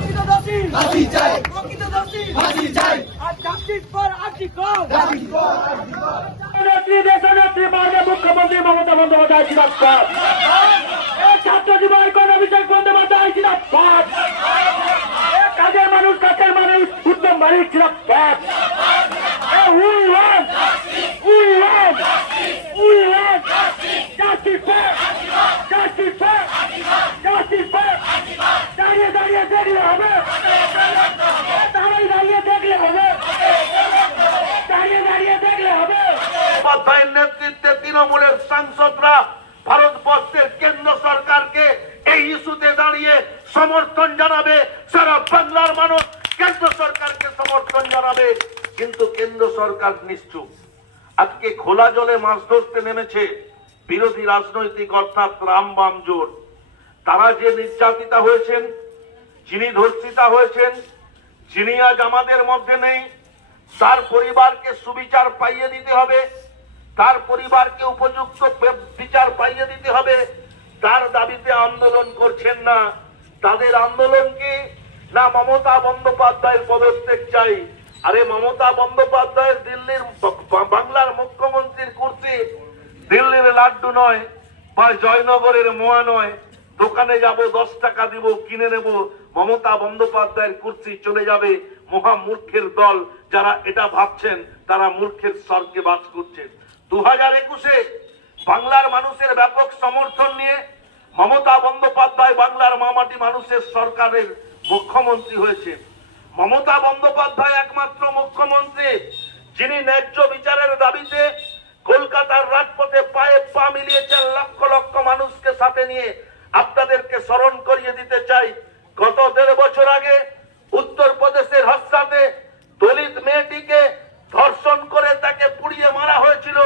প্রকৃত দোষী ফাঁসি চাই। প্রকৃত দোষী ফাঁসি চাই। আর জাস্টিস ফর আর্টিকল দাবি কর নেত্রী দেশনেত্রী মাননীয় মুখ্যমন্ত্রী মমতা বন্দ্যোপাধ্যায় জিন্দাবাদ। ছাত্র জীবন কোন অভিষেক বন্দ্যোপাধ্যায় জিন্দাবাদ। কাজের মানুষ কাছের মানুষ উত্তম মালিক জিন্দাবাদ। We want we want we want justice for justice for justice for দাঁড়িয়ে দাঁড়িয়ে দাঁড়িয়ে হবে। নেতৃত্বে তৃণমূলের সাংসদরা ভারতবর্ষের কেন্দ্র সরকারকে এই ইস্যুতে দাঁড়িয়ে সমর্থন জানাবে। সারা বাংলার মানুষ কেন্দ্র সরকারকে সমর্থন জানাবে। কিন্তু কেন্দ্র সরকার নিশ্চুপ। আজকে খোলা জলে মাছ ধরতে নেমেছে বিরোধী রাজনৈতিক অর্থাৎ রাম বাম জোট। তারা যে নির্যাতিতা হয়েছেন যিনি ধর্ষিতা হয়েছেন, যিনি আজ আমাদের মধ্যে নেই, তার পরিবারকে সুবিচার পাইয়ে দিতে হবে, তার পরিবারকে উপযুক্ত বিচার পাইয়ে দিতে হবে, তার দাবিতে আন্দোলন করছেন না। তাদের আন্দোলনকে না মমতা বন্দ্যোপাধ্যায়ের পদত্যাগ চাই। আরে, মমতা বন্দ্যোপাধ্যায়ের দিল্লির বাংলার মুখ্যমন্ত্রীর কুর্তি দিল্লির লাড্ডু নয় বা জয়নগরের মোয়া নয়। দোকানে যাব, দশ টাকা দিব, কিনে নেব। মমতা বন্দ্যোপাধ্যায়ের কুর্সি চলে যাবে। মহা মূর্খের দল, যারা এটা ভাবছেন, তারা মূর্খের স্বর্গে বাস করছেন দু হাজার একুশে বাংলার মানুষের ব্যাপক সমর্থন নিয়ে মমতা বন্দ্যোপাধ্যায় বাংলার মামাটি মানুষের সরকারের মুখ্যমন্ত্রী হয়েছে। মমতা বন্দ্যোপাধ্যায় একমাত্র মুখ্যমন্ত্রী, যিনি ন্যায্য বিচারের দাবিতে কলকাতার রাজপথে পায়ে পা মিলিয়েছেন লক্ষ লক্ষ মানুষকে সাথে নিয়ে আপনাদেরকে স্মরণ করিয়ে দিতে চাই। গত দেড় বছর আগে উত্তরপ্রদেশের হস্তাতে দলিত মেয়েটিকে ধর্ষণ করে তাকে পুড়িয়ে মারা হয়েছিল।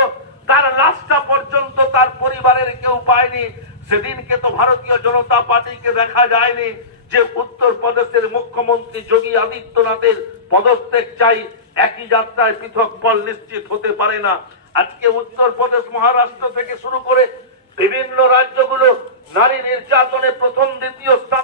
তার লাশটা পর্যন্ত তার পরিবারের কেউ পায়নি। সেদিনকে তো ভারতীয় জনতা পার্টিকে দেখা যায়নি যে উত্তরপ্রদেশের মুখ্যমন্ত্রী যোগী আদিত্যনাথের পদত্যাগ চাই। একই যাত্রায় পৃথক ফল নিশ্চিত হতে পারে না। আজকে উত্তরপ্রদেশ মহারাষ্ট্র থেকে শুরু করে নারী নির্যাতনে প্রথম দ্বিতীয় স্থান